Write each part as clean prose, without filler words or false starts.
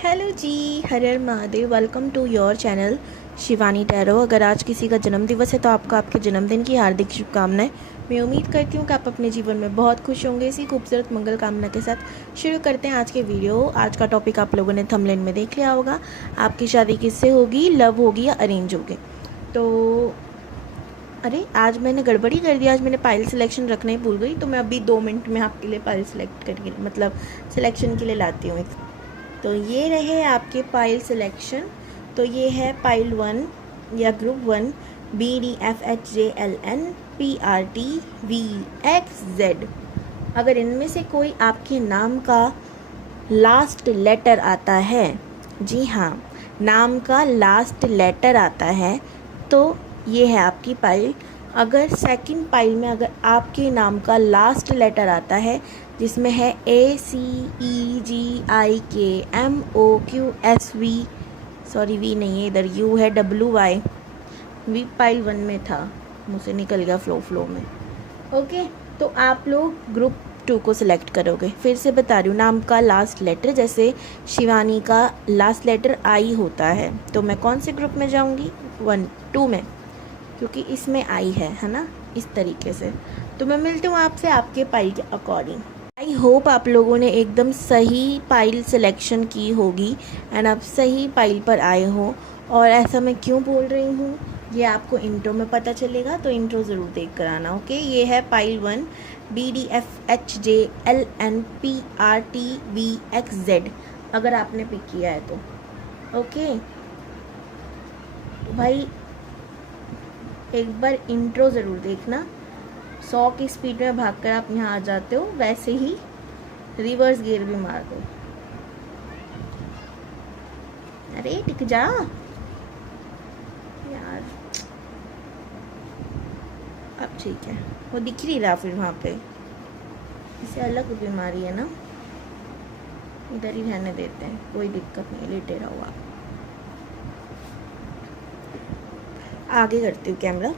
Hello जी, हर हर Mahadev. Welcome to your channel Shivani tarot. अगर आज किसी का जन्मदिवस है तो आपको आपके जन्मदिन की हार्दिक शुभकामनाएं। मैं उम्मीद करती हूँ कि आप अपने जीवन में बहुत खुश होंगे। इसी खूबसूरत मंगल कामना के साथ शुरू करते हैं आज के वीडियो। आज का टॉपिक आप लोगों ने थंबनेल में देख लिया होगा। आपकी शादी किससे होगी, लव होगी या अरेंज होगी। तो अरे आज मैंने गड़बड़ी कर दी, आज मैंने पाइल सिलेक्शन रखना ही भूल गई। तो मैं अभी 2 मिनट में आपके लिए पाइल सिलेक्ट करके मतलब सिलेक्शन के लिए लाती हूँ। तो ये रहे आपके पाइल सिलेक्शन। तो ये है पाइल 1 या ग्रुप 1, BDFHJLNPRTVXZ। अगर इनमें से कोई आपके नाम का लास्ट लेटर आता है, जी हाँ, नाम का लास्ट लेटर आता है, तो ये है आपकी पाइल। अगर सेकंड पाइल में अगर आपके नाम का लास्ट लेटर आता है जिसमें है ACEGIKMOQSV, सॉरी वी नहीं है, इधर U है, WY, वी पाइल 1 में था, मुझसे निकल गया फ्लो में। ओके, तो आप लोग ग्रुप 2 को सिलेक्ट करोगे। फिर से बता रही हूँ, नाम का लास्ट लेटर, जैसे शिवानी का लास्ट लेटर I होता है, तो मैं कौन से ग्रुप में जाऊँगी? 1 2 में, क्योंकि इसमें I है ना, इस तरीके से। तो मैं मिलती हूँ आपसे आपके पाइल के अकॉर्डिंग। आई होप आप लोगों ने एकदम सही पाइल सिलेक्शन की होगी एंड आप सही पाइल पर आए हो। और ऐसा मैं क्यों बोल रही हूँ ये आपको इंट्रो में पता चलेगा, तो इंट्रो ज़रूर देख कर आना। ओके, ये है पाइल 1, BDFHJLNPRTVXZ, अगर आपने पिक किया है तो। ओके तो भाई एक बार इंट्रो ज़रूर देखना। 100 की स्पीड में भागकर आप यहाँ आ जाते हो, वैसे ही रिवर्स गियर भी मार दो। अरे टिक जा यार, अब ठीक है, वो दिख नहीं रहा फिर वहाँ पे, इसे अलग बीमारी है ना, इधर ही रहने देते हैं, कोई दिक्कत नहीं, लेटे रहो आप। आगे करती हूँ कैमरा।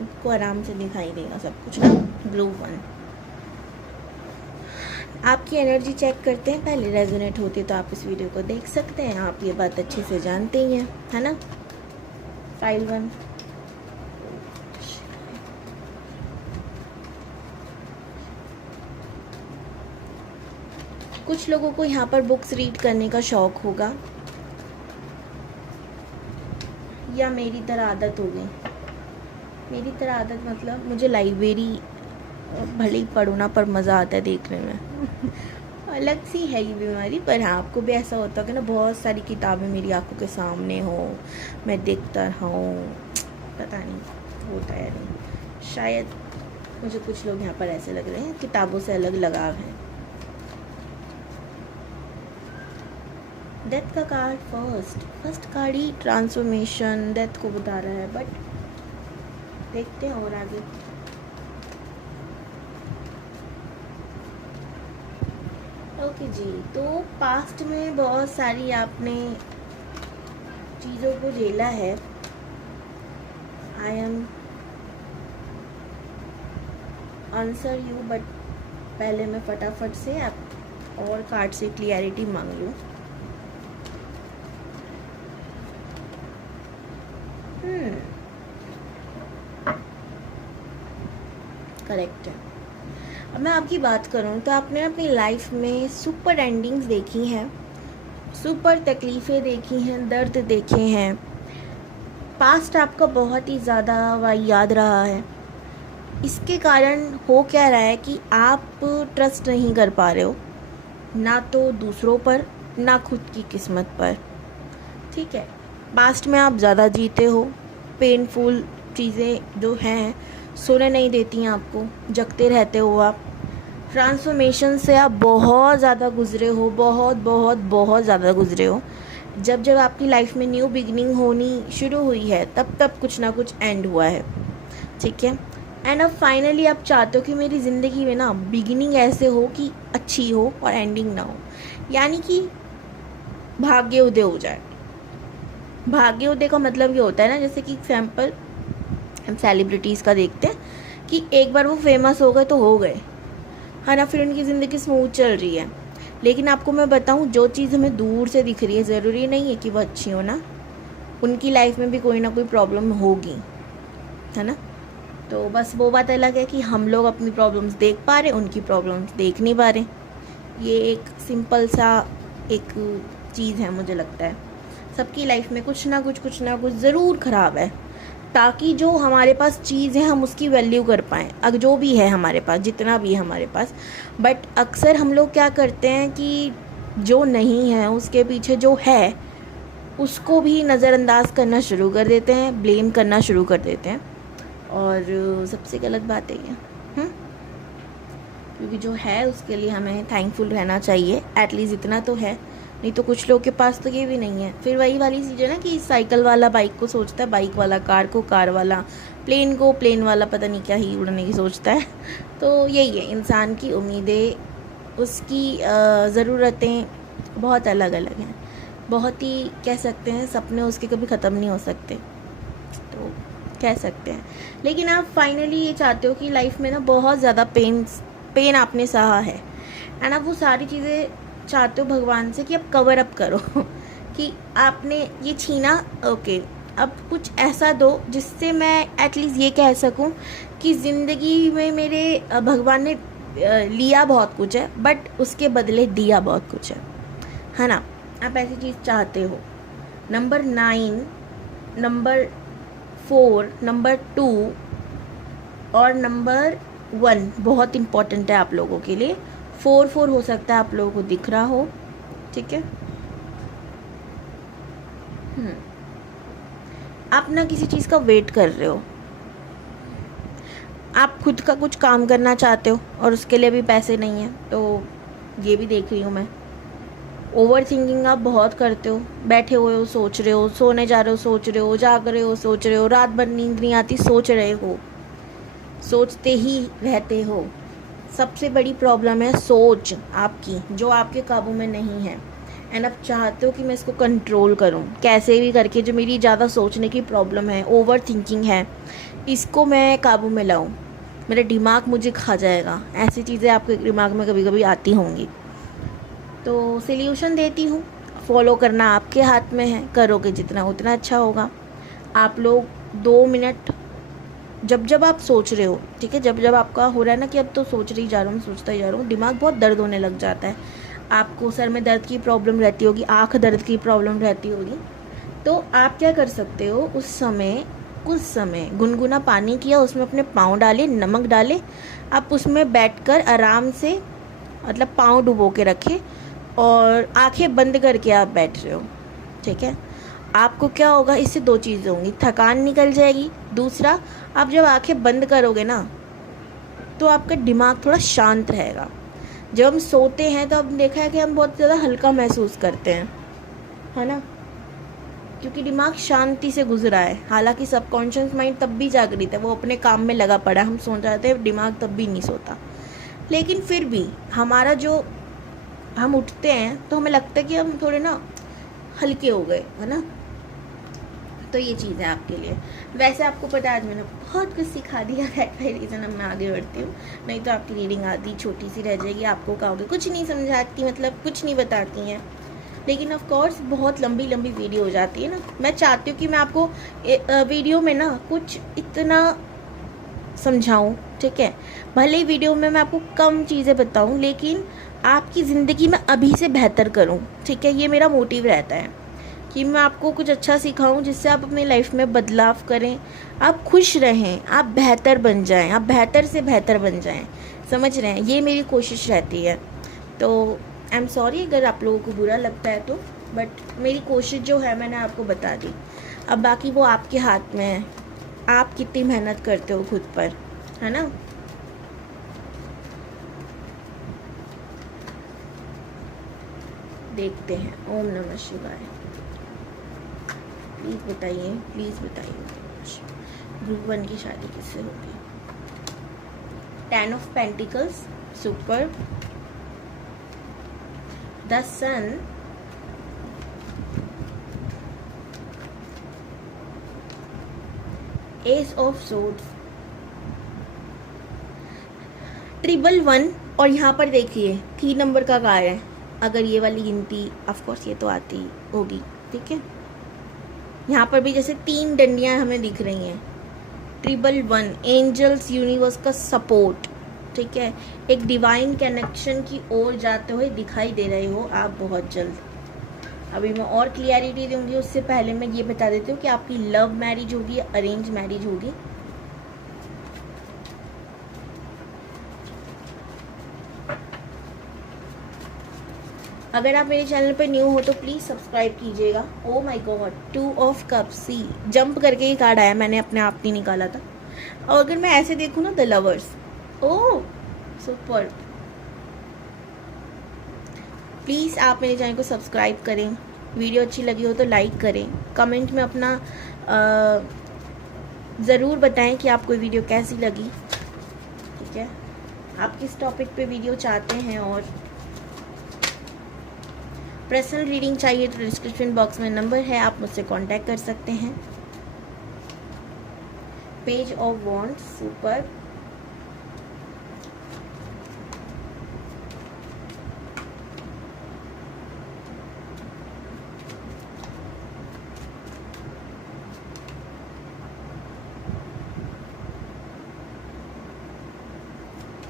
आपको आराम से दिखाई देगा सब कुछ ना। ग्रुप 1 आपकी एनर्जी चेक करते हैं, पहले रेजोनेट होती है तो आप इस वीडियो को देख सकते हैं। आप ये बात अच्छे से जानते ही हैं, है ना। पाइल 1, कुछ लोगों को यहाँ पर बुक्स रीड करने का शौक होगा, या मेरी तरह आदत हो गई। मेरी तरह आदत मतलब मुझे लाइब्रेरी भले ही पढ़ो ना, पर मज़ा आता है देखने में। अलग सी है ये बीमारी, पर हाँ आपको भी ऐसा होता है कि ना बहुत सारी किताबें मेरी आंखों के सामने हो, मैं देखता हूँ, पता नहीं होता है नहीं। शायद मुझे कुछ लोग यहाँ पर ऐसे लग रहे हैं, किताबों से अलग लगाव है। डेथ का कार्ड फर्स्ट कार्ड ही ट्रांसफॉर्मेशन डेथ को बता रहा है, बट देखते हैं और आगे। ओके जी, तो पास्ट में बहुत सारी आपने चीज़ों को झेला है। I am answer you, but पहले मैं फटाफट से आप और कार्ड से क्लियरिटी मांग लूँ। करेक्ट है। अब मैं आपकी बात करूँ तो आपने अपनी लाइफ में सुपर एंडिंग्स देखी हैं, सुपर तकलीफ़ें देखी हैं, दर्द देखे हैं। पास्ट आपका बहुत ही ज़्यादा याद रहा है। इसके कारण हो क्या रहा है कि आप ट्रस्ट नहीं कर पा रहे हो, ना तो दूसरों पर, ना खुद की किस्मत पर। ठीक है, पास्ट में आप ज़्यादा जीते हो, पेनफुल चीज़ें जो हैं सोने नहीं देती हैं आपको, जगते रहते हो आप। ट्रांसफॉर्मेशन से आप बहुत ज़्यादा गुजरे हो, बहुत ज़्यादा गुजरे हो। जब आपकी लाइफ में न्यू बिगनिंग होनी शुरू हुई है, तब कुछ ना कुछ एंड हुआ है। ठीक है, एंड अब फाइनली आप चाहते हो कि मेरी ज़िंदगी में ना बिगिनिंग ऐसे हो कि अच्छी हो और एंडिंग ना हो, यानी कि भाग्य उदय हो जाए। भाग्य उदय का मतलब ये होता है ना, जैसे कि एग्जाम्पल हम सेलिब्रिटीज़ का देखते हैं कि एक बार वो फेमस हो गए तो हो गए, है ना, फिर उनकी ज़िंदगी स्मूथ चल रही है। लेकिन आपको मैं बताऊं, जो चीज़ हमें दूर से दिख रही है ज़रूरी नहीं है कि वो अच्छी हो ना, उनकी लाइफ में भी कोई ना कोई प्रॉब्लम होगी, है ना। तो बस वो बात अलग है कि हम लोग अपनी प्रॉब्लम्स देख पा रहे, उनकी प्रॉब्लम्स देख नहीं पा रहे। ये एक सिंपल सा एक चीज़ है, मुझे लगता है सबकी लाइफ में कुछ ना कुछ ज़रूर ख़राब है, ताकि जो हमारे पास चीज़ है हम उसकी वैल्यू कर पाएँ, अगर जो भी है हमारे पास, जितना भी है हमारे पास। बट अक्सर हम लोग क्या करते हैं कि जो नहीं है उसके पीछे जो है उसको भी नज़रअंदाज करना शुरू कर देते हैं, ब्लेम करना शुरू कर देते हैं, और सबसे गलत बात है ये। क्योंकि जो है उसके लिए हमें थैंकफुल रहना चाहिए, एटलीस्ट इतना तो है। नहीं तो कुछ लोग के पास तो ये भी नहीं है। फिर वही वाली चीज़ है ना कि साइकिल वाला बाइक को सोचता है, बाइक वाला कार को, कार वाला प्लेन को, प्लेन वाला पता नहीं क्या ही उड़ने की सोचता है। तो यही है, इंसान की उम्मीदें, उसकी ज़रूरतें बहुत अलग अलग हैं, बहुत ही कह सकते हैं सपने उसके कभी ख़त्म नहीं हो सकते, तो कह सकते हैं। लेकिन आप फाइनली ये चाहते हो कि लाइफ में ना बहुत ज़्यादा पेन आपने सहा है एंड आप वो सारी चीज़ें चाहते हो भगवान से कि अब कवर अप करो कि आपने ये छीना, ओके, अब कुछ ऐसा दो जिससे मैं एटलीस्ट ये कह सकूं कि ज़िंदगी में मेरे भगवान ने लिया बहुत कुछ है बट उसके बदले दिया बहुत कुछ है ना। आप ऐसी चीज़ चाहते हो। नंबर 9, नंबर 4, नंबर 2 और नंबर 1 बहुत इम्पॉर्टेंट है आप लोगों के लिए। 4 हो सकता है आप लोगों को दिख रहा हो, ठीक है। आप ना किसी चीज़ का वेट कर रहे हो, आप खुद का कुछ काम करना चाहते हो और उसके लिए भी पैसे नहीं है, तो ये भी देख रही हूँ मैं। ओवर थिंकिंग आप बहुत करते हो, बैठे हुए हो सोच रहे हो, सोने जा रहे हो सोच रहे हो, जाग रहे हो सोच रहे हो, रात भर नींद नहीं आती सोच रहे हो, सोचते ही रहते हो। सबसे बड़ी प्रॉब्लम है सोच आपकी, जो आपके काबू में नहीं है एंड आप चाहते हो कि मैं इसको कंट्रोल करूं कैसे भी करके। जो मेरी ज़्यादा सोचने की प्रॉब्लम है, ओवर थिंकिंग है, इसको मैं काबू में लाऊं, मेरा दिमाग मुझे खा जाएगा। ऐसी चीज़ें आपके दिमाग में कभी कभी आती होंगी, तो सल्यूशन देती हूँ। फॉलो करना आपके हाथ में है, करोगे जितना उतना अच्छा होगा। आप लोग 2 मिनट जब आप सोच रहे हो, ठीक है, जब आपका हो रहा है ना कि अब तो सोच रही जा रहा हूँ, सोचता ही जा रहा हूँ, दिमाग बहुत दर्द होने लग जाता है, आपको सर में दर्द की प्रॉब्लम रहती होगी, आँख दर्द की प्रॉब्लम रहती होगी, तो आप क्या कर सकते हो, उस समय कुछ समय गुनगुना पानी किया, उसमें अपने पाँव डाले, नमक डाले, आप उसमें बैठकर आराम से, मतलब पाँव डुबो के रखे और आंखें बंद करके आप बैठ रहे हो, ठीक है। आपको क्या होगा, इससे 2 चीज़ें होंगी, थकान निकल जाएगी, दूसरा आप जब आंखें बंद करोगे ना तो आपका दिमाग थोड़ा शांत रहेगा। जब हम सोते हैं तो अब देखा है कि हम बहुत ज़्यादा हल्का महसूस करते हैं, है ना, क्योंकि दिमाग शांति से गुजरा है। हालांकि सबकॉन्शियस माइंड तब भी जागृत है, वो अपने काम में लगा पड़ा है, हम सो जाते हैं, दिमाग तब भी नहीं सोता। लेकिन फिर भी हमारा जो, हम उठते हैं तो हमें लगता है कि हम थोड़े ना हल्के हो गए, है ना। तो ये चीज़ है आपके लिए। वैसे आपको पता है आज मैंने बहुत कुछ सिखा दिया, दैट वाई रीज़न अब मैं आगे बढ़ती हूँ, नहीं तो आपकी रीडिंग आधी छोटी सी रह जाएगी, आपको कहोगे कुछ नहीं समझाती, मतलब कुछ नहीं बताती हैं। लेकिन ऑफ कोर्स बहुत लंबी वीडियो हो जाती है ना। मैं चाहती हूँ कि मैं आपको वीडियो में ना कुछ इतना समझाऊँ, ठीक है, भले ही वीडियो में मैं आपको कम चीज़ें बताऊँ लेकिन आपकी ज़िंदगी में अभी से बेहतर करूँ, ठीक है। ये मेरा मोटिव रहता है कि मैं आपको कुछ अच्छा सिखाऊं जिससे आप अपनी लाइफ में बदलाव करें, आप खुश रहें, आप बेहतर बन जाएं, आप बेहतर से बेहतर बन जाएं, समझ रहे हैं, ये मेरी कोशिश रहती है। तो आई एम सॉरी अगर आप लोगों को बुरा लगता है तो, बट मेरी कोशिश जो है मैंने आपको बता दी। अब बाकी वो आपके हाथ में है, आप कितनी मेहनत करते हो खुद पर, है ना। देखते हैं। ओम नमः शिवाय। प्लीज़ बताइए, प्लीज़ बताइए, ग्रुप 1 की शादी किससे होगी। 10 of pentacles, super, the sun, ace of swords, 111 और यहाँ पर देखिए 3 नंबर का कार है। अगर ये वाली गिनती ऑफ कोर्स ये तो आती होगी, ठीक है। यहाँ पर भी जैसे 3 डंडियाँ हमें दिख रही हैं। 111 एंजल्स यूनिवर्स का सपोर्ट, ठीक है। एक डिवाइन कनेक्शन की ओर जाते हुए दिखाई दे रहे हो आप बहुत जल्द। अभी मैं और क्लियरिटी दूंगी, उससे पहले मैं ये बता देती हूँ कि आपकी लव मैरिज होगी या अरेंज मैरिज होगी। अगर आप मेरे चैनल पर न्यू हो तो प्लीज़ सब्सक्राइब कीजिएगा। Oh my god, 2 of cups, सी जंप करके ही कार्ड आया, मैंने अपने आप नहीं निकाला था। और अगर मैं ऐसे देखूँ ना, the lovers, oh super. Please आप मेरे चैनल को सब्सक्राइब करें, वीडियो अच्छी लगी हो तो लाइक करें, कमेंट में अपना ज़रूर बताएं कि आपको वीडियो कैसी लगी, ठीक है। आप किस टॉपिक पे वीडियो चाहते हैं, और पर्सनल रीडिंग चाहिए तो डिस्क्रिप्शन बॉक्स में नंबर है, आप मुझसे कांटेक्ट कर सकते हैं। Page of wands, super.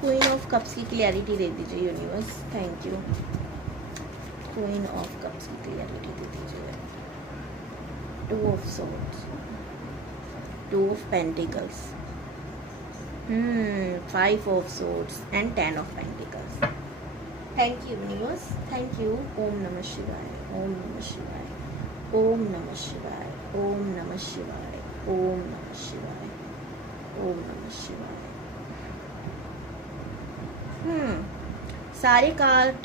Queen of cups की क्लियरिटी दे दीजिए universe, thank you. Queen of cups की क्लियरिटी दे दीजिए। 2 of swords, 2 of pentacles, 5 of swords and 10 of pentacles. Thank you universe, thank you. ओम नमः शिवाय, ओम नमः शिवाय, ओम नमः शिवाय, ओम नमः शिवाय, ओम नमः शिवाय, ओम नमः शिवाय। सारे कार्ड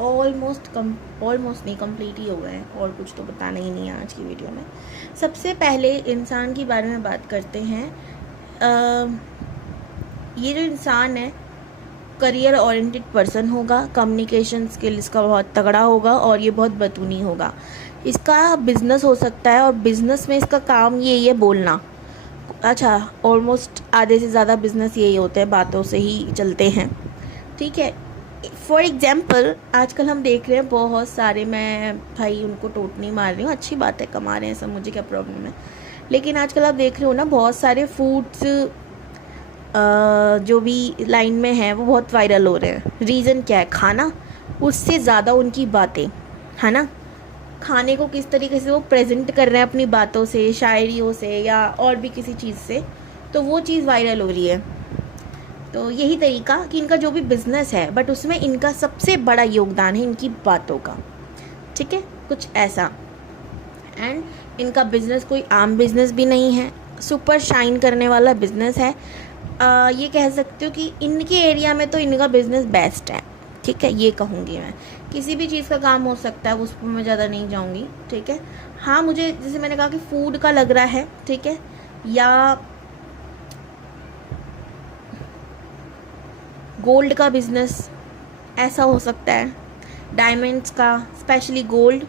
ऑलमोस्ट नहीं कंप्लीट ही हो गए हैं, और कुछ तो बताना ही नहीं है आज की वीडियो में। सबसे पहले इंसान के बारे में बात करते हैं। ये जो इंसान है करियर ओरिएंटेड पर्सन होगा, कम्युनिकेशन स्किल्स का बहुत तगड़ा होगा, और ये बहुत बतूनी होगा। इसका बिजनेस हो सकता है, और बिजनेस में इसका काम यही है बोलना। अच्छा, ऑलमोस्ट आधे से ज़्यादा बिजनेस यही होते हैं, बातों से ही चलते हैं, ठीक है। फॉर एग्जाम्पल आजकल हम देख रहे हैं बहुत सारे, मैं भाई उनको टोट नहीं मार रही हूँ, अच्छी बात है, कमा रहे हैं सब, मुझे क्या प्रॉब्लम है। लेकिन आजकल आप देख रहे हो ना, बहुत सारे फूड्स जो भी लाइन में हैं वो बहुत वायरल हो रहे हैं। रीज़न क्या है? खाना, उससे ज़्यादा उनकी बातें, है ना। खाने को किस तरीके से वो प्रेजेंट कर रहे हैं अपनी बातों से, शायरियों से, या और भी किसी चीज़ से, तो वो चीज़ वायरल हो रही है। तो यही तरीका कि इनका जो भी बिजनेस है, बट उसमें इनका सबसे बड़ा योगदान है इनकी बातों का, ठीक है, कुछ ऐसा। एंड इनका बिजनेस कोई आम बिजनेस भी नहीं है, सुपर शाइन करने वाला बिजनेस है। ये कह सकते हो कि इनके एरिया में तो इनका बिजनेस बेस्ट है, ठीक है, ये कहूँगी मैं। किसी भी चीज़ का काम हो सकता है, उस पर मैं ज़्यादा नहीं जाऊँगी, ठीक है। हाँ, मुझे जैसे मैंने कहा कि फूड का लग रहा है, ठीक है, या गोल्ड का बिजनेस ऐसा हो सकता है, डायमंड्स का, स्पेशली गोल्ड,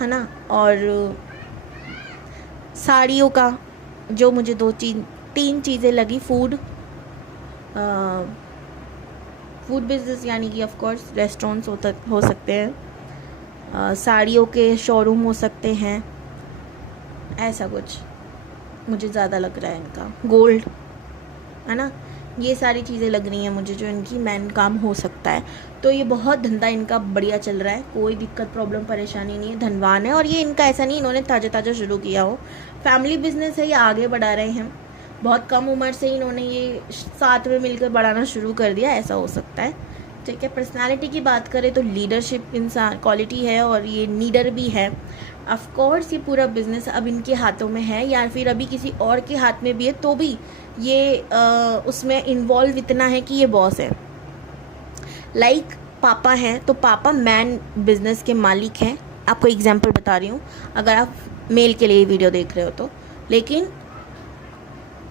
है ना, और साड़ियों का, जो मुझे 3 चीज़ें लगी। फूड बिजनेस, यानी कि ऑफ कोर्स रेस्टोरेंट्स हो सकते हैं, साड़ियों के शोरूम हो सकते हैं, ऐसा कुछ मुझे ज़्यादा लग रहा है इनका। गोल्ड, है ना, ये सारी चीज़ें लग रही हैं मुझे जो इनकी मेन काम हो सकता है। तो ये बहुत धंधा इनका बढ़िया चल रहा है, कोई दिक्कत प्रॉब्लम परेशानी नहीं है, धनवान है। और ये इनका ऐसा नहीं इन्होंने ताज़ा शुरू किया हो, फैमिली बिजनेस है, ये आगे बढ़ा रहे हैं। बहुत कम उम्र से इन्होंने ये साथ में मिलकर बढ़ाना शुरू कर दिया, ऐसा हो सकता है, ठीक है। पर्सनालिटी की बात करें तो लीडरशिप इंसान क्वालिटी है, और ये लीडर भी है। ऑफ कोर्स ये पूरा बिजनेस अब इनके हाथों में है, या फिर अभी किसी और के हाथ में भी है, तो भी ये उसमें इन्वॉल्व इतना है कि ये बॉस है। लाइक पापा हैं, तो पापा मैन बिजनेस के मालिक हैं। आपको एग्जांपल बता रही हूँ, अगर आप मेल के लिए वीडियो देख रहे हो तो। लेकिन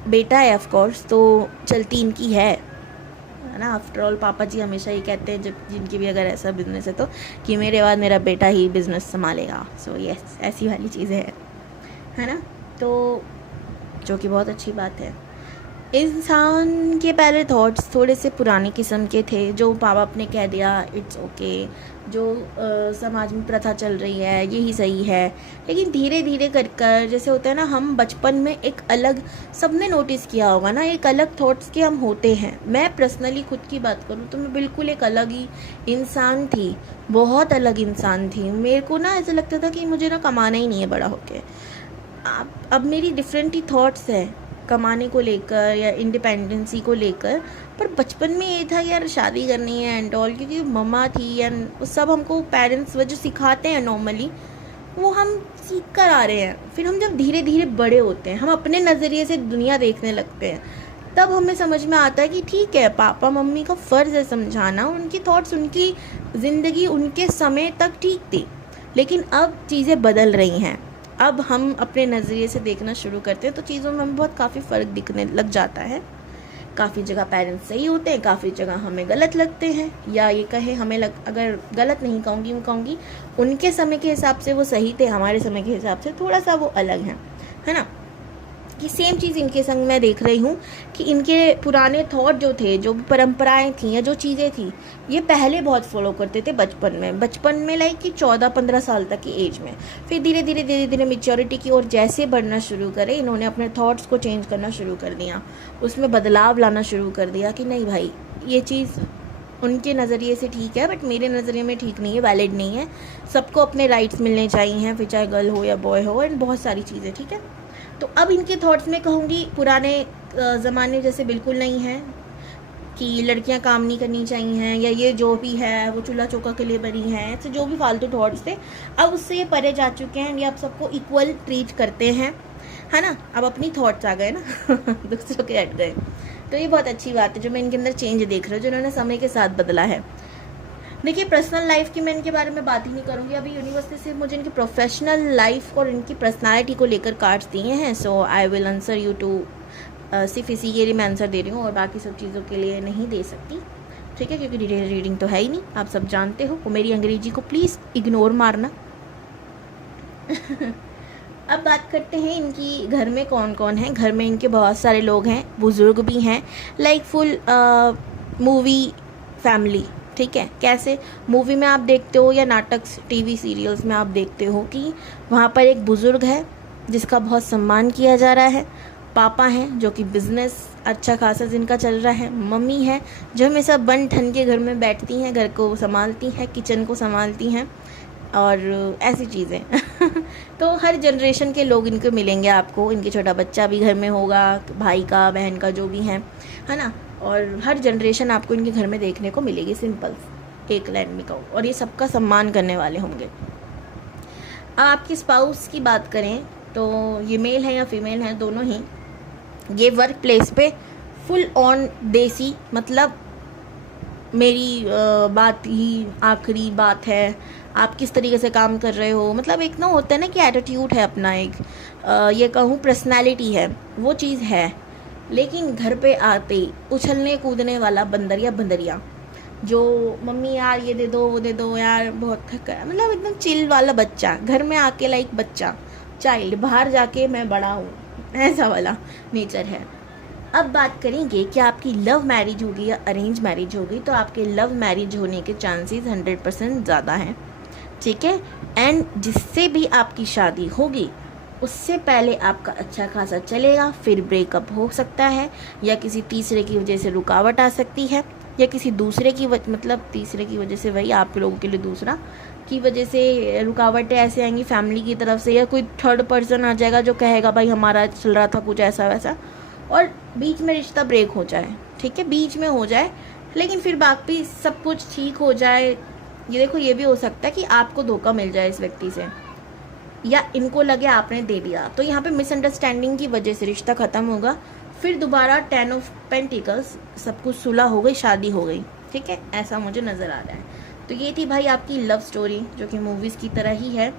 बेटा है ऑफ कोर्स, तो चलती इनकी है ना। आफ्टर ऑल पापा जी हमेशा ही कहते हैं, जब जिनकी भी अगर ऐसा बिजनेस है तो, कि मेरे बाद मेरा बेटा ही बिजनेस संभालेगा। सो यस, ऐसी वाली चीज़ें हैं, है ना, तो जो कि बहुत अच्छी बात है। इंसान के पहले थॉट्स थोड़े से पुराने किस्म के थे, जो माँ बाप ने कह दिया इट्स ओके, जो समाज में प्रथा चल रही है यही सही है। लेकिन धीरे धीरे कर कर जैसे होता है ना, हम बचपन में एक अलग, सबने नोटिस किया होगा ना, एक अलग थॉट्स के हम होते हैं। मैं पर्सनली खुद की बात करूँ तो मैं बिल्कुल एक अलग ही इंसान थी, बहुत अलग इंसान थी। मेरे को ना ऐसा लगता था कि मुझे ना कमाना ही नहीं है बड़ा होके। अब मेरी डिफरेंट ही थॉट्स है कमाने को लेकर या इंडिपेंडेंसी को लेकर। पर बचपन में ये था कि यार शादी करनी है एंड ऑल, क्योंकि मम्मा थी एंड वो सब हमको पेरेंट्स वो जो सिखाते हैं नॉर्मली, वो हम सीख कर आ रहे हैं। फिर हम जब धीरे धीरे बड़े होते हैं, हम अपने नज़रिए से दुनिया देखने लगते हैं, तब हमें समझ में आता है कि ठीक है, पापा मम्मी का फ़र्ज़ है समझाना, उनकी थॉट्स, उनकी ज़िंदगी उनके समय तक ठीक थी। लेकिन अब चीज़ें बदल रही हैं, अब हम अपने नज़रिए से देखना शुरू करते हैं तो चीज़ों में हमें बहुत काफ़ी फ़र्क दिखने लग जाता है। काफ़ी जगह पेरेंट्स सही होते हैं, काफ़ी जगह हमें गलत लगते हैं, या ये कहे हमें अगर गलत नहीं कहूँगी, मैं कहूँगी उनके समय के हिसाब से वो सही थे, हमारे समय के हिसाब से थोड़ा सा वो अलग है ना। कि सेम चीज़ इनके संग मैं देख रही हूँ कि इनके पुराने थॉट जो थे, जो परंपराएं थी या जो चीज़ें थी, ये पहले बहुत फॉलो करते थे बचपन में लाइक कि 14-15 साल तक की एज में। फिर धीरे धीरे मेच्योरिटी की ओर जैसे बढ़ना शुरू करे, इन्होंने अपने थॉट्स को चेंज करना शुरू कर दिया, उसमें बदलाव लाना शुरू कर दिया कि नहीं भाई, ये चीज़ उनके नज़रिए से ठीक है बट मेरे नज़रिए में ठीक नहीं है, वैलिड नहीं है। सबको अपने राइट्स मिलने चाहिए, फिर चाहे गर्ल हो या बॉय हो, एंड बहुत सारी चीज़ें, ठीक है। तो अब इनके थॉट्स में कहूँगी पुराने ज़माने जैसे बिल्कुल नहीं है कि लड़कियां काम नहीं करनी चाहिए, या ये जो भी है वो चूल्हा चौका के लिए बनी है, ऐसे जो भी फालतू थॉट्स थे अब उससे ये परे जा चुके हैं। ये अब सबको इक्वल ट्रीट करते हैं, है ना। अब अपनी थॉट्स आ गए ना दूसरों के हट गए। तो ये बहुत अच्छी बात है जो मैं इनके अंदर चेंज देख रही हूँ, जो इन्होंने समय के साथ बदला है। देखिए, पर्सनल लाइफ की मैं इनके बारे में बात ही नहीं करूँगी अभी। यूनिवर्स ने सिर्फ मुझे इनकी प्रोफेशनल लाइफ और इनकी पर्सनालिटी को लेकर कार्ड्स दिए हैं, so I will answer you too, सिर्फ इसी के लिए मैं आंसर दे रही हूँ और बाकी सब चीज़ों के लिए नहीं दे सकती, ठीक है, क्योंकि डिटेल रीडिंग तो है ही नहीं, आप सब जानते हो। मेरी अंग्रेजी को प्लीज़ इग्नोर मारना अब बात करते हैं इनकी घर में कौन कौन है। घर में इनके बहुत सारे लोग हैं, बुज़ुर्ग भी हैं, लाइक फुल मूवी फैमिली, ठीक है। कैसे मूवी में आप देखते हो या नाटक टीवी सीरियल्स में आप देखते हो कि वहाँ पर एक बुज़ुर्ग है जिसका बहुत सम्मान किया जा रहा है, पापा हैं जो कि बिज़नेस अच्छा खासा जिनका चल रहा है, मम्मी है जो हमेशा बन ठन के घर में बैठती हैं, घर को संभालती हैं, किचन को संभालती हैं और ऐसी चीज़ें तो हर जनरेशन के लोग इनको मिलेंगे आपको। इनके छोटा बच्चा भी घर में होगा, भाई का, बहन का, जो भी है ना। और हर जनरेशन आपको इनके घर में देखने को मिलेगी, सिंपल एक लाइन में कहूँ, और ये सबका सम्मान करने वाले होंगे। आपकी स्पाउस की बात करें तो ये मेल है या फीमेल है, दोनों ही। ये वर्क प्लेस पे फुल ऑन देसी, मतलब मेरी बात ही आखिरी बात है, आप किस तरीके से काम कर रहे हो, मतलब एक ना होता है ना कि एटीट्यूड है अपना, एक ये कहूँ पर्सनैलिटी है, वो चीज़ है। लेकिन घर पे आते ही उछलने कूदने वाला बंदर या बंदरिया, जो मम्मी यार ये दे दो वो दे दो यार बहुत थका है, मतलब एकदम चिल वाला बच्चा, घर में आके लाइक बच्चा, चाइल्ड, बाहर जाके मैं बड़ा हूँ, ऐसा वाला नेचर है। अब बात करेंगे कि आपकी लव मैरिज होगी या अरेंज मैरिज होगी, तो आपके लव मैरिज होने के चांसेस 100% ज़्यादा हैं, ठीक है। एंड जिससे भी आपकी शादी होगी उससे पहले आपका अच्छा खासा चलेगा, फिर ब्रेकअप हो सकता है, या किसी तीसरे की वजह से रुकावट आ सकती है, या किसी दूसरे की मतलब तीसरे की वजह से, वही आप लोगों के लिए दूसरा की वजह से रुकावटें ऐसे आएंगी फैमिली की तरफ से, या कोई थर्ड पर्सन आ जाएगा जो कहेगा भाई हमारा चल रहा था कुछ ऐसा वैसा, और बीच में रिश्ता ब्रेक हो जाए, ठीक है, बीच में हो जाए, लेकिन फिर बाकी सब कुछ ठीक हो जाए। ये देखो, ये भी हो सकता है कि आपको धोखा मिल जाए इस व्यक्ति से, या इनको लगे आपने दे दिया, तो यहाँ पे मिसअंडरस्टैंडिंग की वजह से रिश्ता ख़त्म होगा, फिर दोबारा 10 ऑफ पेंटिकल्स, सब कुछ सुलह हो गई, शादी हो गई, ठीक है, ऐसा मुझे नज़र आ रहा है। तो ये थी भाई आपकी लव स्टोरी, जो कि मूवीज़ की तरह ही है,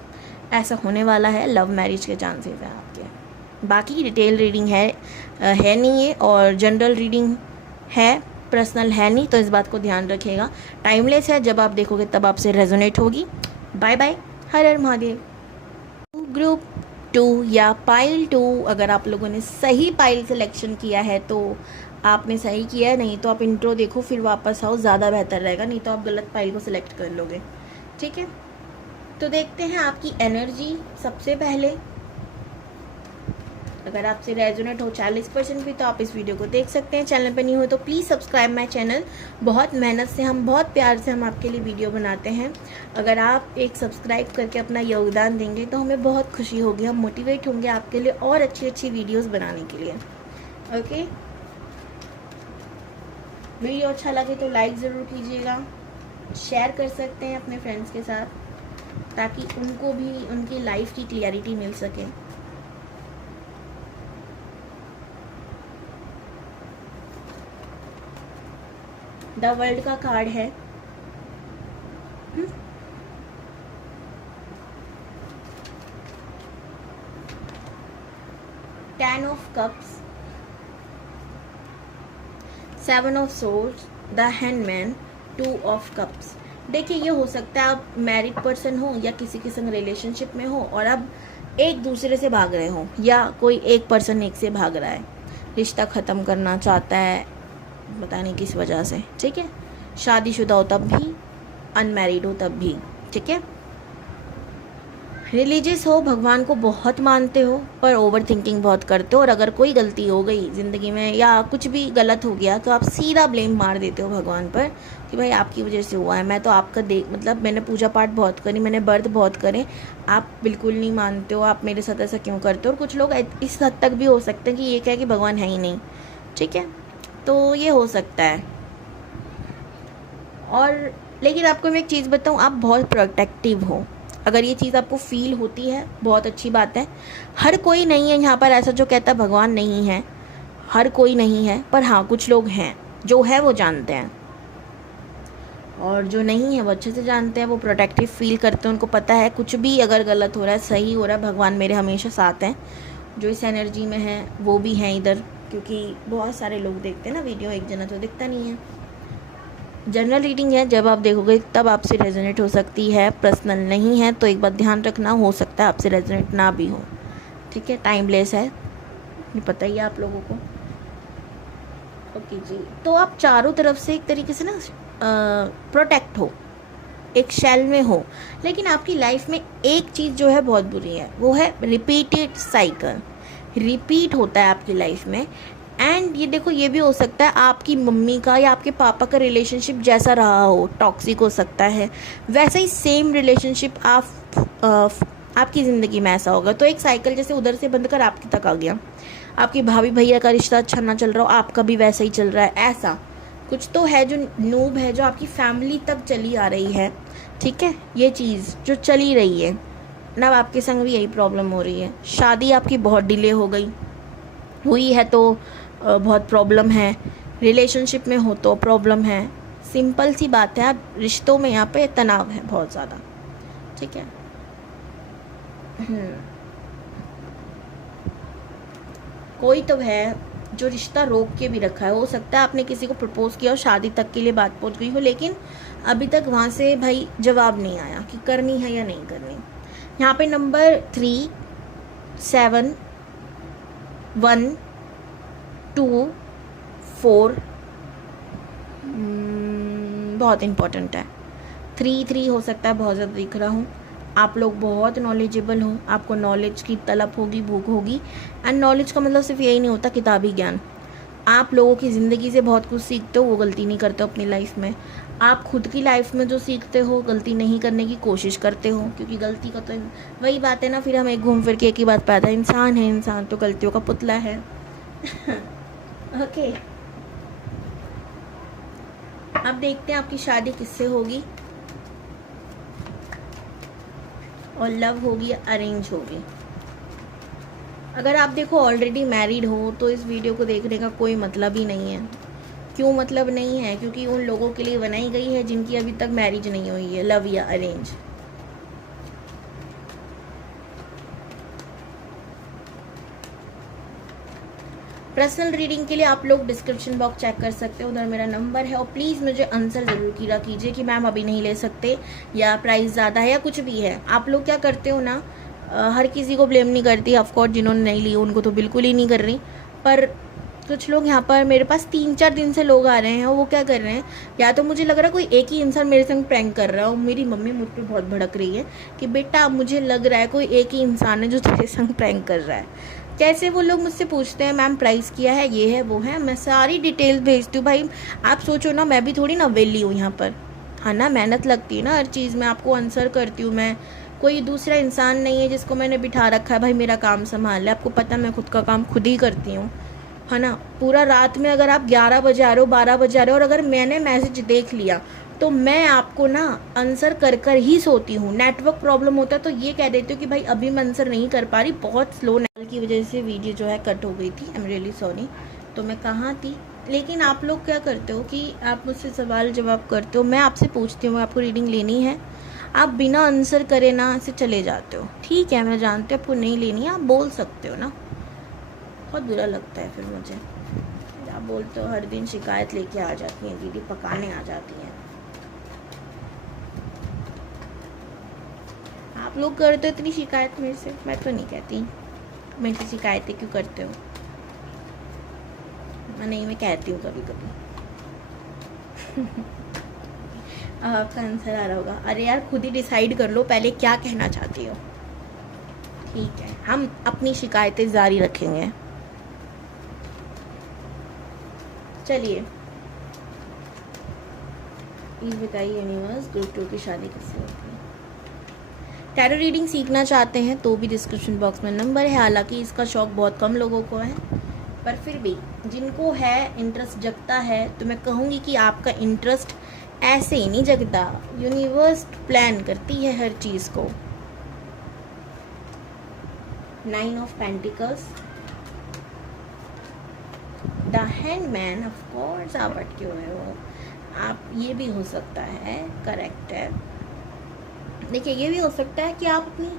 ऐसा होने वाला है, लव मैरिज के चांसेस हैं आपके। बाकी डिटेल रीडिंग है नहीं है, और जनरल रीडिंग है, पर्सनल है नहीं, तो इस बात को ध्यान रखिएगा। टाइमलेस है, जब आप देखोगे तब आपसे रेजोनेट होगी। बाय बाय, हर हर महादेव। ग्रुप 2 या पाइल 2। अगर आप लोगों ने सही पाइल सिलेक्शन किया है तो आपने सही किया है, नहीं तो आप इंट्रो देखो फिर वापस आओ, ज़्यादा बेहतर रहेगा, नहीं तो आप गलत पाइल को सिलेक्ट कर लोगे। ठीक है, तो देखते हैं आपकी एनर्जी। सबसे पहले अगर आपसे रेजोनेट हो 40% भी तो आप इस वीडियो को देख सकते हैं। चैनल पर नहीं हो तो प्लीज़ सब्सक्राइब माय चैनल। बहुत मेहनत से हम, बहुत प्यार से हम आपके लिए वीडियो बनाते हैं। अगर आप एक सब्सक्राइब करके अपना योगदान देंगे तो हमें बहुत खुशी होगी, हम मोटिवेट होंगे आपके लिए और अच्छी अच्छी वीडियोज़ बनाने के लिए। ओके, वीडियो अच्छा लगे तो लाइक ज़रूर कीजिएगा, शेयर कर सकते हैं अपने फ्रेंड्स के साथ ताकि उनको भी उनकी लाइफ की क्लियरिटी मिल सके। द वर्ल्ड का कार्ड है। 10 of cups, 7 of swords, the handman, 2 of cups. देखिए, ये हो सकता है आप मैरिड पर्सन हो या किसी के संग रिलेशनशिप में हो और अब एक दूसरे से भाग रहे हो, या कोई एक पर्सन एक से भाग रहा है, रिश्ता ख़त्म करना चाहता है, पता नहीं किस वजह से। ठीक है, शादीशुदा हो तब भी, अनमैरिड हो तब भी। ठीक है, रिलीजियस हो, भगवान को बहुत मानते हो पर ओवर थिंकिंग बहुत करते हो, और अगर कोई गलती हो गई ज़िंदगी में या कुछ भी गलत हो गया तो आप सीधा ब्लेम मार देते हो भगवान पर कि भाई आपकी वजह से हुआ है, मैं तो आपका मतलब मैंने पूजा पाठ बहुत करी, मैंने व्रत बहुत करे, आप बिल्कुल नहीं मानते हो, आप मेरे साथ ऐसा क्यों करते हो। और कुछ लोग इस हद तक भी हो सकते हैं कि ये कहे कि भगवान है ही नहीं। ठीक है, तो ये हो सकता है। और लेकिन आपको मैं एक चीज़ बताऊँ, आप बहुत प्रोटेक्टिव हो। अगर ये चीज़ आपको फील होती है बहुत अच्छी बात है। हर कोई नहीं है यहाँ पर ऐसा जो कहता है भगवान नहीं है, हर कोई नहीं है, पर हाँ कुछ लोग हैं जो है वो जानते हैं, और जो नहीं है वो अच्छे से जानते हैं, वो प्रोटेक्टिव फील करते हैं, उनको पता है कुछ भी अगर गलत हो रहा है सही हो रहा है, भगवान मेरे हमेशा साथ हैं। जो इस एनर्जी में है वो भी हैं इधर, क्योंकि बहुत सारे लोग देखते हैं ना वीडियो, एक जना तो दिखता नहीं है। जनरल रीडिंग है, जब आप देखोगे तब आपसे रेजोनेट हो सकती है, पर्सनल नहीं है तो एक बात ध्यान रखना, हो सकता है आपसे रेजोनेट ना भी हो। ठीक है, टाइमलेस है, ये पता ही है आप लोगों को। ओके जी, तो आप चारों तरफ से एक तरीके से ना प्रोटेक्ट हो, एक शेल में हो, लेकिन आपकी लाइफ में एक चीज़ जो है बहुत बुरी है, वो है रिपीटेड साइकिल। रिपीट होता है आपकी लाइफ में। एंड ये देखो, ये भी हो सकता है आपकी मम्मी का या आपके पापा का रिलेशनशिप जैसा रहा हो, टॉक्सिक हो सकता है, वैसा ही सेम रिलेशनशिप आपकी ज़िंदगी में ऐसा होगा। तो एक साइकिल जैसे उधर से बंद कर आपकी तक आ गया, आपकी भाभी भैया का रिश्ता अच्छा ना चल रहा हो, आपका भी वैसा ही चल रहा है। ऐसा कुछ तो है जो नूब है, जो आपकी फैमिली तक चली आ रही है। ठीक है, ये चीज़ जो चली रही है ना, आपके संग भी यही प्रॉब्लम हो रही है। शादी आपकी बहुत डिले हो गई, हुई है तो बहुत प्रॉब्लम है, रिलेशनशिप में हो तो प्रॉब्लम है। सिंपल सी बात है, आप रिश्तों में यहाँ पे तनाव है बहुत ज़्यादा। ठीक है, कोई तो है जो रिश्ता रोक के भी रखा है। हो सकता है आपने किसी को प्रपोज किया और शादी तक के लिए बात पहुँच गई हो, लेकिन अभी तक वहाँ से भाई जवाब नहीं आया कि करनी है या नहीं करनी। यहाँ पे नंबर 3, 7, 1, 2, 4 बहुत इम्पोर्टेंट है। 3 हो सकता है बहुत ज़्यादा दिख रहा हूँ। आप लोग बहुत नॉलेजेबल हो, आपको नॉलेज की तलब होगी, भूख होगी। एंड नॉलेज का मतलब सिर्फ यही नहीं होता किताबी ज्ञान, आप लोगों की ज़िंदगी से बहुत कुछ सीखते हो, वो गलती नहीं करते हो अपनी लाइफ में। आप खुद की लाइफ में जो सीखते हो, गलती नहीं करने की कोशिश करते हो, क्योंकि गलती का तो वही बात है ना, फिर हम एक घूम फिर के एक ही बात पे आता है, इंसान है, इंसान तो गलतियों का पुतला है। ओके, अब देखते हैं आपकी शादी किससे होगी, और लव होगी या अरेंज होगी। अगर आप देखो ऑलरेडी मैरिड हो तो इस वीडियो को देखने का कोई मतलब ही नहीं है। क्यों मतलब नहीं है? क्योंकि उन लोगों के लिए बनाई गई है जिनकी अभी तक मैरिज नहीं हुई है, लव या अरेंज। पर्सनल रीडिंग के लिए आप लोग डिस्क्रिप्शन बॉक्स चेक कर सकते हो, उधर मेरा नंबर है। और प्लीज़ मुझे आंसर ज़रूर किया कीजिए कि मैम अभी नहीं ले सकते, या प्राइस ज़्यादा है, या कुछ भी है। आप लोग क्या करते हो ना, हर किसी को ब्लेम नहीं करती, ऑफकोर्स जिन्होंने नहीं ली उनको तो बिल्कुल ही नहीं कर रही, पर कुछ लोग यहाँ पर मेरे पास 3-4 दिन से लोग आ रहे हैं और वो क्या कर रहे हैं, या तो मुझे लग रहा है कोई एक ही इंसान मेरे संग प्रैंक कर रहा है, और मेरी मम्मी मुझ पर बहुत भड़क रही है कि बेटा मुझे लग रहा है कोई एक ही इंसान है जो तेरे संग प्रैंक कर रहा है। कैसे वो लोग मुझसे पूछते हैं मैम प्राइस किया है, ये है वो है, मैं सारी डिटेल्स भेजती हूँ। भाई आप सोचो ना, मैं भी थोड़ी ना वेली हूँ यहाँ पर, है ना, मेहनत लगती है ना हर चीज़ में, आपको आंसर करती हूँ मैं, कोई दूसरा इंसान नहीं है जिसको मैंने बिठा रखा है भाई मेरा काम संभाल ले। आपको पता मैं खुद का काम खुद ही करती हूँ, है ना। पूरा रात में अगर आप 11 बजे आ रहे हो, 12 बजे आ रहे हो, और अगर मैंने मैसेज देख लिया तो मैं आपको ना आंसर कर कर ही सोती हूँ। नेटवर्क प्रॉब्लम होता है तो ये कह देती हूँ कि भाई अभी मैं आंसर नहीं कर पा रही, बहुत स्लो नेटवर्क की वजह से वीडियो जो है कट हो गई थी, आई एम रियली सॉरी। तो मैं कहाँ थी, लेकिन आप लोग क्या करते हो कि आप मुझसे सवाल जवाब करते हो, मैं आपसे पूछती हूँ आपको रीडिंग लेनी है, आप बिना आंसर करे ना से चले जाते हो। ठीक है मैं जानती हूँ आपको नहीं लेनी है, आप बोल सकते हो ना, बहुत बुरा लगता है फिर मुझे, आप बोलते हो हर दिन शिकायत लेके आ जाती हैं दीदी, पकाने आ जाती हैं। आप लोग करते हो इतनी शिकायत मेरे से, मैं तो नहीं कहती मेरे से शिकायतें क्यों करते हो, नहीं मैं कहती हूँ कभी कभी। आपका आंसर आ रहा होगा, अरे यार खुद ही डिसाइड कर लो पहले क्या कहना चाहती हो। ठीक है हम अपनी शिकायतें जारी रखेंगे। चलिए ये बताइए यूनिवर्स ग्रुप 2 की शादी किससे होती है। टैरो रीडिंग सीखना चाहते हैं तो भी डिस्क्रिप्शन बॉक्स में नंबर है, हालांकि इसका शौक बहुत कम लोगों को है, पर फिर भी जिनको है इंटरेस्ट जगता है, तो मैं कहूँगी कि आपका इंटरेस्ट ऐसे ही नहीं जगता, यूनिवर्स प्लान करती है हर चीज़ को। 9 of pentacles, the handman, of course आप अटके हुए हो, आप ये भी हो सकता है, करेक्ट है। देखिए ये भी हो सकता है कि आप अपनी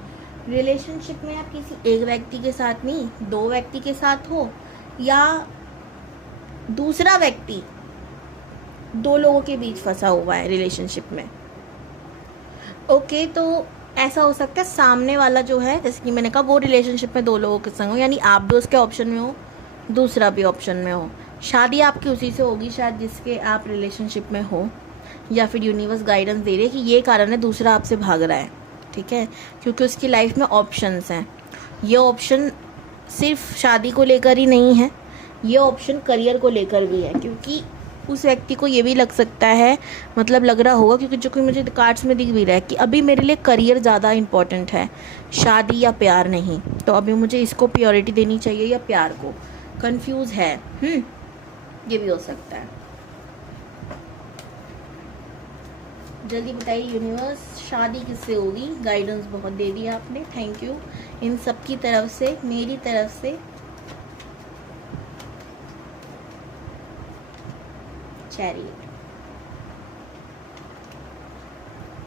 रिलेशनशिप में आप किसी एक व्यक्ति के साथ नहीं 2 व्यक्ति के साथ हो, या दूसरा व्यक्ति 2 लोगों के बीच फंसा हुआ है रिलेशनशिप में। ओके तो ऐसा हो सकता है सामने वाला जो है, जैसे कि मैंने कहा, वो रिलेशनशिप में 2 लोगों के संग हो, यानी आप भी उसके ऑप्शन में हो, दूसरा भी ऑप्शन में हो। शादी आपकी उसी से होगी शायद जिसके आप रिलेशनशिप में हो, या फिर यूनिवर्स गाइडेंस दे रहे हैं कि ये कारण है दूसरा आपसे भाग रहा है, ठीक है, क्योंकि उसकी लाइफ में ऑप्शंस हैं। ये ऑप्शन सिर्फ शादी को लेकर ही नहीं है, ये ऑप्शन करियर को लेकर भी है, क्योंकि उस व्यक्ति को ये भी लग सकता है, मतलब लग रहा होगा, क्योंकि जो कि मुझे कार्ड्स में दिख भी रहा है कि अभी मेरे लिए करियर ज़्यादा इम्पोर्टेंट है, शादी या प्यार नहीं, तो अभी मुझे इसको प्रायोरिटी देनी चाहिए या प्यार को, कंफ्यूज है। ये भी हो सकता है। जल्दी बताइए यूनिवर्स शादी किससे होगी, गाइडेंस बहुत दे दिया आपने, थैंक यू इन सब की तरफ से, मेरी तरफ से। Chariot,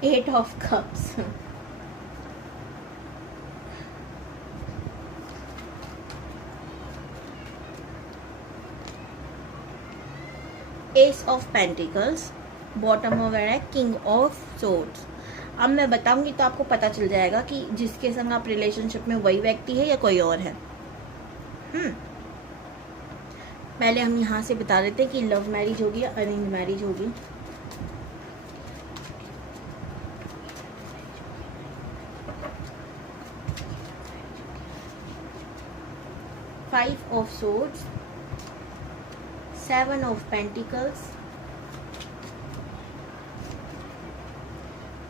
8 of cups, S of pentacles, bottom में है किंग ऑफ सोर्ड्स। अब मैं बताऊंगी तो आपको पता चल जाएगा कि जिसके संग आप रिलेशनशिप में वही व्यक्ति है या कोई और है। पहले हम यहाँ से बता देते हैं कि लव मैरिज होगी या अरेंज मैरिज होगी। Five of swords, 7 of pentacles,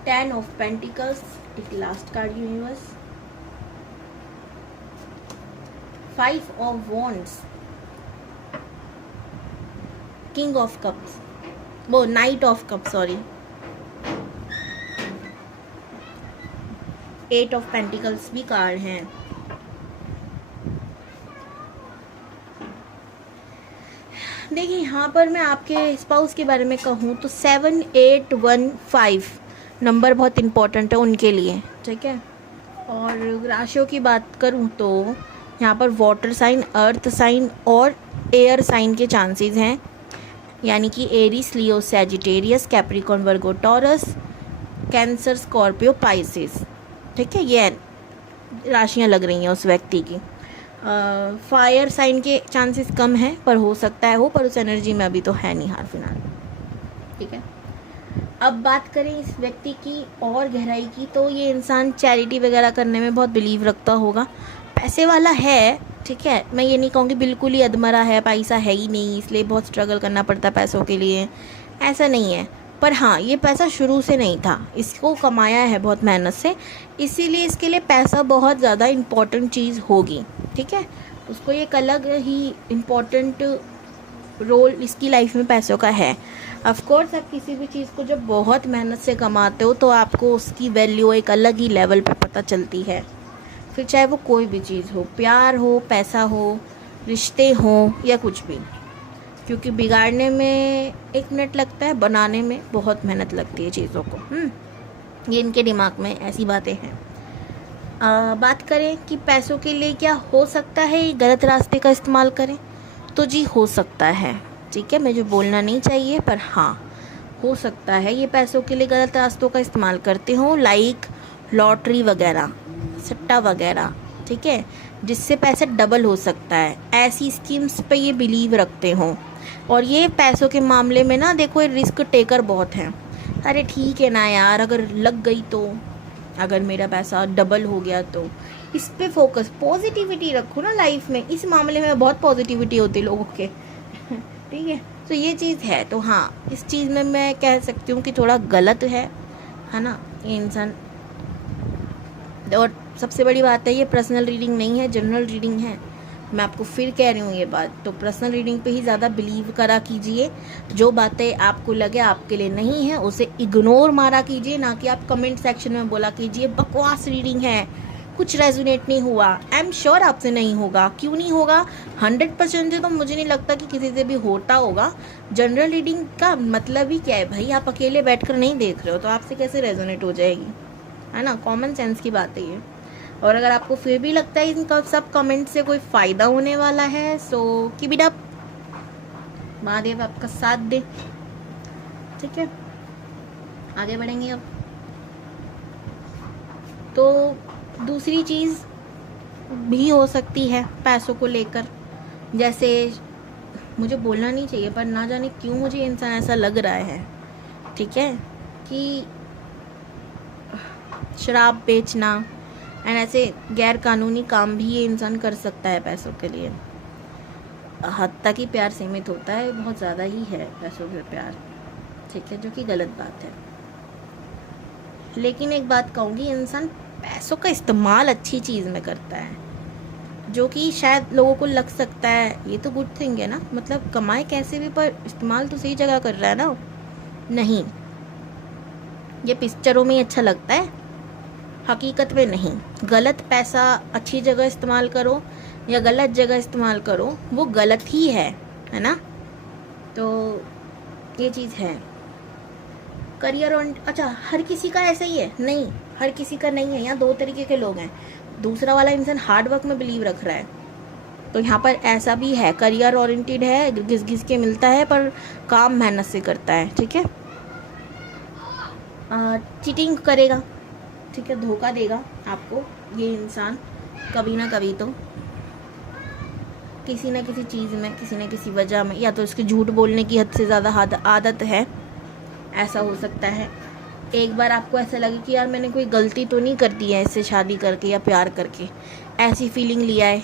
10 of Pentacles, एक last card universe, 5 of Wands, King of Cups, वो Knight of Cups, sorry, 8 of Pentacles भी कार्ड हैं। देखिए यहाँ पर मैं आपके स्पाउस के बारे में कहूँ तो 7, 8, 1, 5 नंबर बहुत इम्पोर्टेंट है उनके लिए, ठीक है। और राशियों की बात करूं तो यहाँ पर वाटर साइन, अर्थ साइन और एयर साइन के चांसेस हैं, यानी कि एरीज, लियो, सैजिटेरियस, कैप्रिकॉर्न, वर्गो, टॉरस, कैंसर, स्कॉर्पियो, पाइसेस, ठीक है। ये राशियाँ लग रही हैं उस व्यक्ति की। फायर साइन के चांसेस कम हैं, पर हो सकता है हो, पर उस एनर्जी में अभी तो है नहीं हाल फिलहाल। ठीक है, अब बात करें इस व्यक्ति की और गहराई की, तो ये इंसान चैरिटी वगैरह करने में बहुत बिलीव रखता होगा, पैसे वाला है। ठीक है, मैं ये नहीं कहूँगी बिल्कुल ही अधमरा है, पैसा है ही नहीं इसलिए बहुत स्ट्रगल करना पड़ता पैसों के लिए, ऐसा नहीं है। पर हाँ, ये पैसा शुरू से नहीं था, इसको कमाया है बहुत मेहनत से, इसीलिए इसके लिए पैसा बहुत ज़्यादा इम्पॉर्टेंट चीज़ होगी। ठीक है, उसको एक अलग ही इम्पॉर्टेंट रोल इसकी लाइफ में पैसों का है। ऑफ कोर्स आप किसी भी चीज़ को जब बहुत मेहनत से कमाते हो तो आपको उसकी वैल्यू एक अलग ही लेवल पे पता चलती है, फिर चाहे वो कोई भी चीज़ हो, प्यार हो, पैसा हो, रिश्ते हो या कुछ भी। क्योंकि बिगाड़ने में 1 मिनट लगता है, बनाने में बहुत मेहनत लगती है चीज़ों को। ये इनके दिमाग में ऐसी बातें हैं। बात करें कि पैसों के लिए क्या हो सकता है ये गलत रास्ते का इस्तेमाल करें, तो जी हो सकता है। ठीक है, मुझे बोलना नहीं चाहिए पर हाँ हो सकता है ये पैसों के लिए गलत रास्तों का इस्तेमाल करते हो, लाइक लॉटरी वगैरह, सट्टा वगैरह। ठीक है, जिससे पैसा डबल हो सकता है, ऐसी स्कीम्स पे ये बिलीव रखते हो। और ये पैसों के मामले में ना देखो, ये रिस्क टेकर बहुत हैं। अरे ठीक है ना यार, अगर लग गई तो, अगर मेरा पैसा डबल हो गया तो, इस पे फोकस, पॉजिटिविटी रखो ना लाइफ में। इस मामले में बहुत पॉजिटिविटी होती है लोगों के। ठीक है, तो ये चीज़ है। तो हाँ, इस चीज़ में मैं कह सकती हूँ कि थोड़ा गलत है ना ये इंसान। और सबसे बड़ी बात है, ये पर्सनल रीडिंग नहीं है, जनरल रीडिंग है। मैं आपको फिर कह रही हूँ ये बात, तो पर्सनल रीडिंग पे ही ज़्यादा बिलीव करा कीजिए। जो बातें आपको लगे आपके लिए नहीं है उसे इग्नोर मारा कीजिए, ना कि आप कमेंट सेक्शन में बोला कीजिए बकवास रीडिंग है, कुछ रेजोनेट नहीं हुआ। आई एम श्योर आपसे नहीं होगा। क्यों नहीं होगा? 100% से तो मुझे नहीं लगता कि किसी से भी होता होगा। जनरल रीडिंग का मतलब ही क्या है भाई? आप अकेले बैठकर नहीं देख रहे हो तो आपसे कैसे रेजोनेट हो जाएगी, है ना? कॉमन सेंस की बात है ये। और अगर आपको फिर भी लगता है इन सब कमेंट से कोई फ़ायदा होने वाला है, so keep it up, Mahadev आपका साथ दे। ठीक है, आगे बढ़ेंगे अब। तो दूसरी चीज़ भी हो सकती है पैसों को लेकर, जैसे मुझे बोलना नहीं चाहिए पर ना जाने क्यों मुझे इंसान ऐसा लग रहा है, ठीक है, कि शराब बेचना एंड ऐसे गैर कानूनी काम भी ये इंसान कर सकता है पैसों के लिए। हद तक ही प्यार सीमित होता है, बहुत ज़्यादा ही है पैसों के प्यार, ठीक है, जो कि गलत बात है। लेकिन एक बात कहूँगी, इंसान पैसों का इस्तेमाल अच्छी चीज़ में करता है, जो कि शायद लोगों को लग सकता है ये तो गुड थिंग है ना, मतलब कमाए कैसे भी पर इस्तेमाल तो सही जगह कर रहा है ना। नहीं, ये पिक्चरों में ही अच्छा लगता है, हकीकत में नहीं। गलत पैसा अच्छी जगह इस्तेमाल करो या गलत जगह इस्तेमाल करो, वो गलत ही है ना। तो ये चीज़ है। करियर और अच्छा, हर किसी का ऐसा ही है? नहीं, हर किसी का नहीं है। यहाँ 2 तरीके के लोग हैं। दूसरा वाला इंसान हार्ड वर्क में बिलीव रख रहा है, तो यहाँ पर ऐसा भी है, करियर ओरिएंटेड है, घिस घिस के मिलता है पर काम मेहनत से करता है, ठीक है। चीटिंग करेगा, ठीक है, धोखा देगा आपको ये इंसान कभी ना कभी, तो किसी ना किसी चीज़ में, किसी न किसी वजह में, या तो इसके झूठ बोलने की हद से ज़्यादा आदत है, ऐसा हो सकता है। एक बार आपको ऐसा लगे कि यार मैंने कोई गलती तो नहीं कर दी है इससे शादी करके या प्यार करके, ऐसी फीलिंग लिया है,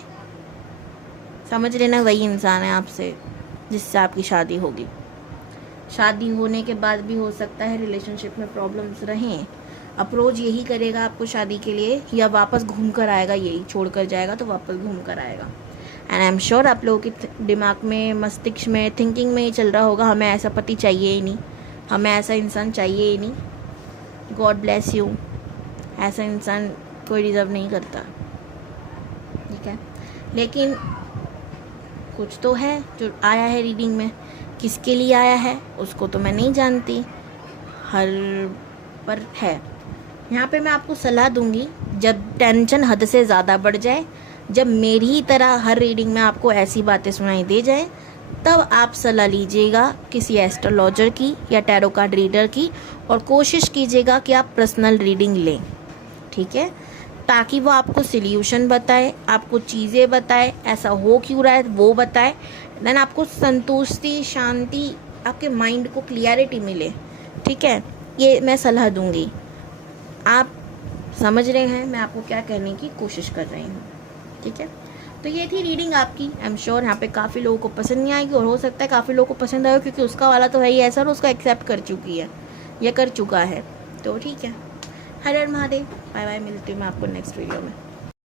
समझ लेना वही इंसान है आपसे जिससे आपकी शादी होगी। शादी होने के बाद भी हो सकता है रिलेशनशिप में प्रॉब्लम्स रहें, अप्रोच यही करेगा आपको शादी के लिए, या वापस घूम कर आएगा, यही छोड़ कर जाएगा तो वापस घूम कर आएगा। एंड आई एम श्योर आप लोगों के दिमाग में, मस्तिष्क में, थिंकिंग में ये चल रहा होगा, हमें ऐसा पति चाहिए ही नहीं, हमें ऐसा इंसान चाहिए ही नहीं, गॉड ब्लेस यू, ऐसा इंसान कोई डिज़र्व नहीं करता, ठीक है। लेकिन कुछ तो है जो आया है रीडिंग में, किसके लिए आया है उसको तो मैं नहीं जानती, हर पर है। यहाँ पे मैं आपको सलाह दूंगी, जब टेंशन हद से ज़्यादा बढ़ जाए, जब मेरी ही तरह हर रीडिंग में आपको ऐसी बातें सुनाई दे जाए, तब आप सलाह लीजिएगा किसी एस्ट्रोलॉजर की या टैरो कार्ड रीडर की, और कोशिश कीजिएगा कि आप पर्सनल रीडिंग लें, ठीक है। ताकि वो आपको सल्यूशन बताए, आपको चीज़ें बताए, ऐसा हो क्यों रहा है वो बताए, देन आपको संतुष्टि, शांति, आपके माइंड को क्लियरिटी मिले। ठीक है, ये मैं सलाह दूंगी। आप समझ रहे हैं मैं आपको क्या कहने की कोशिश कर रही हूँ। ठीक है, तो ये थी रीडिंग आपकी। आई एम श्योर यहाँ पे काफ़ी लोगों को पसंद नहीं आएगी, और हो सकता है काफ़ी लोगों को पसंद आए, क्योंकि उसका वाला तो है ही ऐसा और उसका एक्सेप्ट कर चुकी है या कर चुका है। तो ठीक है, हर हर महादेव, बाय बाय, मिलती हूँ मैं आपको नेक्स्ट वीडियो में।